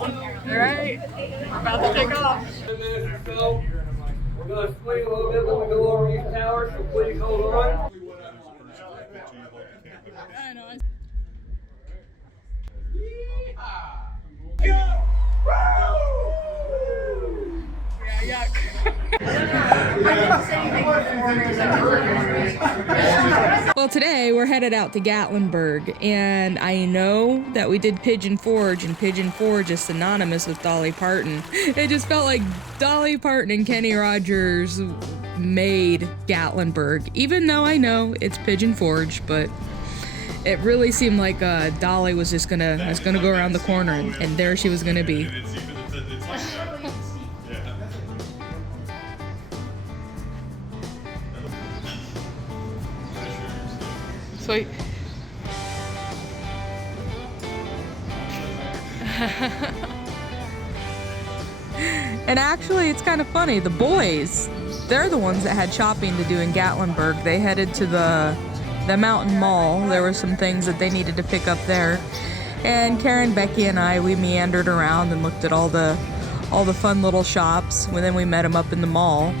Alright, we're about to take off. 10 minutes or so. We're going to swing a little bit when we go over these towers, so please hold on. I know. Yeah, yuck. Well, today we're headed out to Gatlinburg, and I know that we did Pigeon Forge, and Pigeon Forge is synonymous with Dolly Parton. It just felt like Dolly Parton and Kenny Rogers made Gatlinburg, even though I know it's Pigeon Forge, but it really seemed like Dolly was just gonna go around the corner, and there she was gonna be. Sweet. And actually, it's kind of funny. The boys, they're the ones that had shopping to do in Gatlinburg. They headed to the Mountain Mall. There were some things that they needed to pick up there. And Karen, Becky, and I, we meandered around and looked at all the fun little shops. And then we met them up in the mall.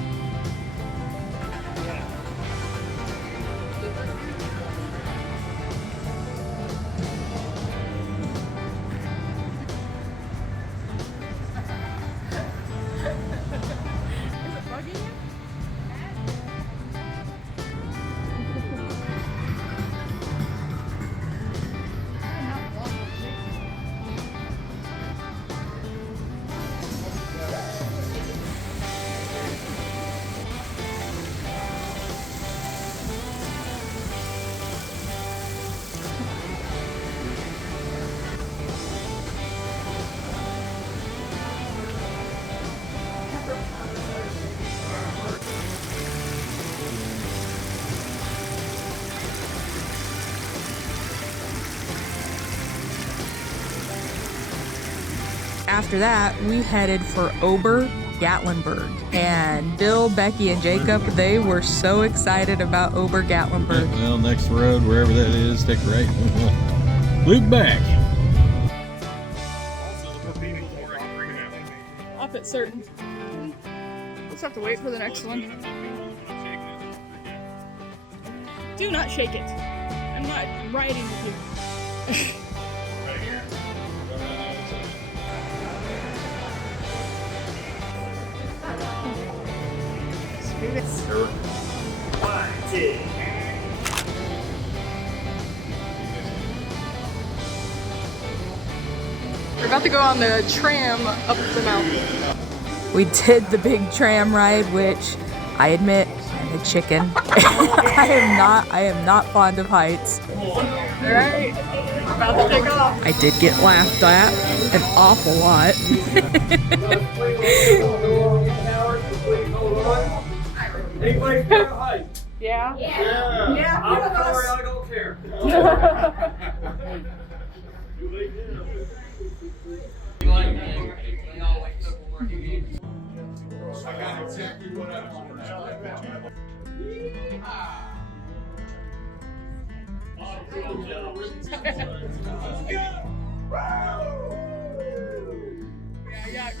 After that, we headed for Ober Gatlinburg. And Bill, Becky, and Jacob, they were so excited about Ober Gatlinburg. Well, next road, wherever that is, take a right. Loop back. Off at certain. Just have to wait for the next one. Do not shake it. I'm not riding with you. We're about to go on the tram up the mountain. We did the big tram ride, which I admit I'm a chicken. I am not fond of heights. Alright, we're about to take off. I did get laughed at an awful lot. Anybody care about height? Yeah? Yeah. I'm sorry, I don't care. I got exactly what I wanted. Yeah, yuck.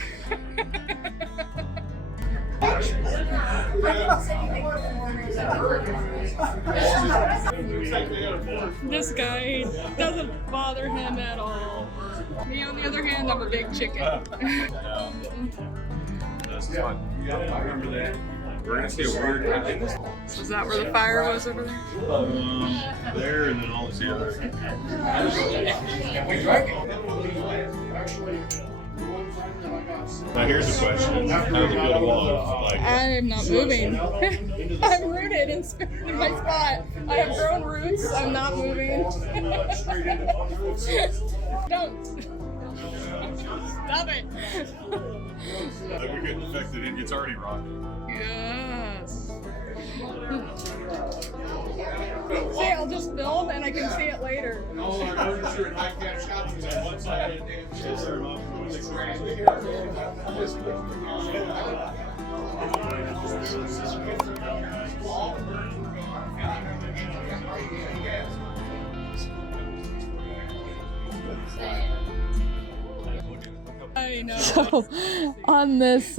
This guy doesn't bother him at all. Me, on the other hand, I'm a big chicken. This is fun. I remember that. We're gonna see a weird. Is that where the fire was over there? There and then all this here. Now here's a question: how does it feel to walk? Like, I am not moving. I'm rooted in my spot. I have grown roots. I'm not moving. Don't. Stop it. Like we couldn't affect it. It's already rocking. Yes. See, I'll just film and I can see it later. Oh, I know you're in high cap shopping on one side of the damn shit. So on this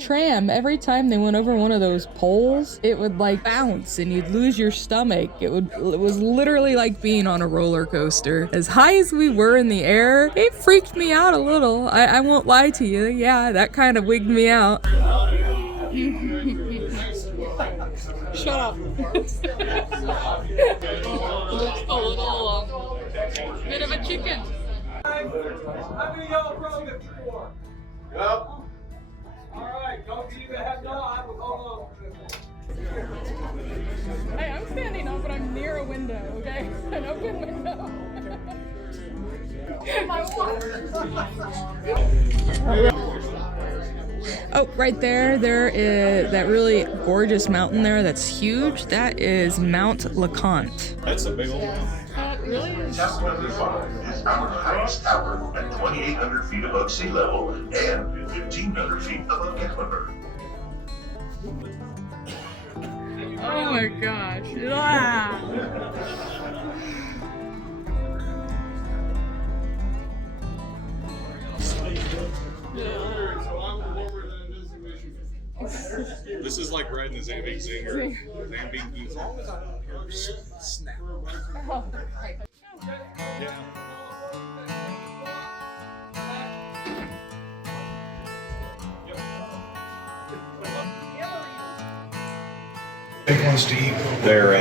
tram, every time they went over one of those poles, it would like bounce and you'd lose your stomach. It was literally like being on a roller coaster. As high as we were in the air, it freaked me out a little. I won't lie to you. Yeah, that kind of wigged me out. Shut up. Looks a little bit of a chicken. How many y'all broke it before? Yep. All right, don't you have not, but hold on. Hey, I'm standing up, but I'm near a window, okay? An open window. My Oh, right there is that really gorgeous mountain there that's huge. That is Mount LeConte. That's a big old one. Really? Tower number 5 is our highest tower at 2,800 feet above sea level and 1,500 feet above Gatlinburg. Oh my gosh. Ah. This is like riding a Zambian Zinger. Zambian Snap. Yeah. Big ones to eat. They're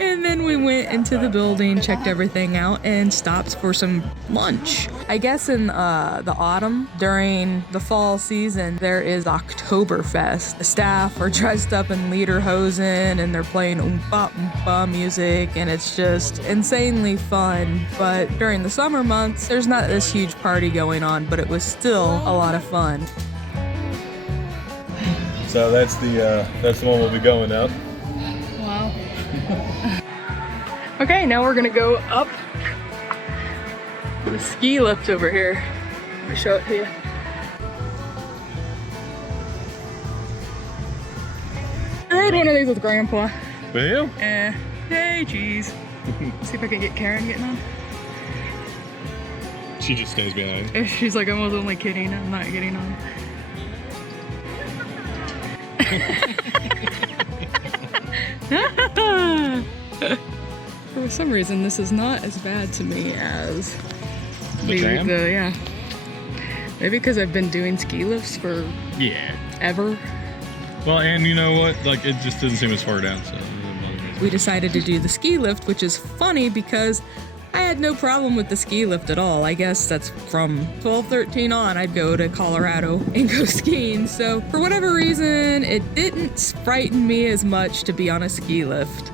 And then we went into the building, checked everything out, and stopped for some lunch. I guess in the autumn, during the fall season, there is Oktoberfest. The staff are dressed up in lederhosen, and they're playing oompa oompa music, and it's just insanely fun. But during the summer months, there's not this huge party going on, but it was still a lot of fun. so that's the one we'll be going up. Wow. Okay, now we're gonna go up the ski lift over here. Let me show it to you. I rode one of these with Grandpa. Will you? Hey, geez. See if I can get Karen getting on. She just stays behind. She's like, I was only kidding, I'm not getting on. For some reason, this is not as bad to me as The tram? yeah. Maybe because I've been doing ski lifts for Yeah. ever. Well, and you know what? Like, it just doesn't seem as far down, so. We decided to do the ski lift, which is funny because I had no problem with the ski lift at all. I guess that's from 12, 13 on, I'd go to Colorado and go skiing. So for whatever reason, it didn't frighten me as much to be on a ski lift.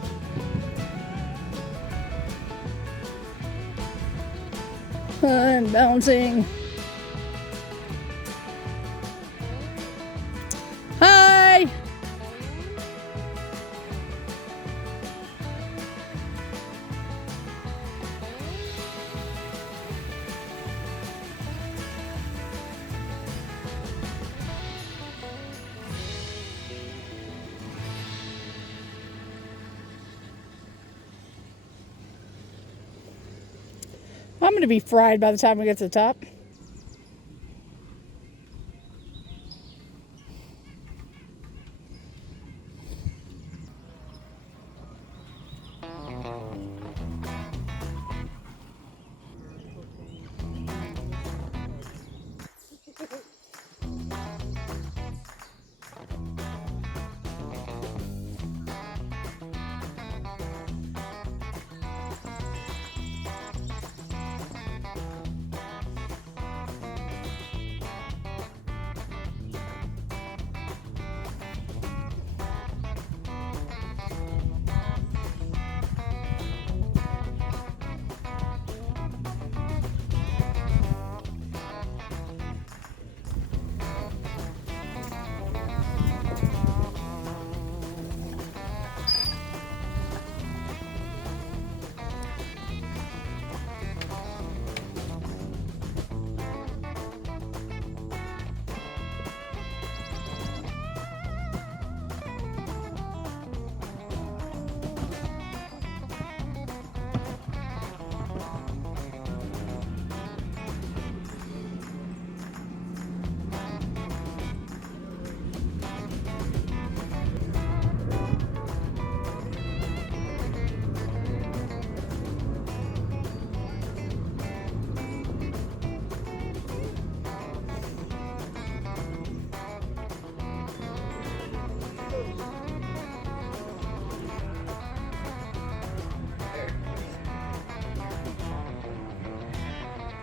I'm bouncing. Hi! I'm gonna be fried by the time we get to the top.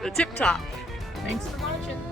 the tip top. Thanks for watching.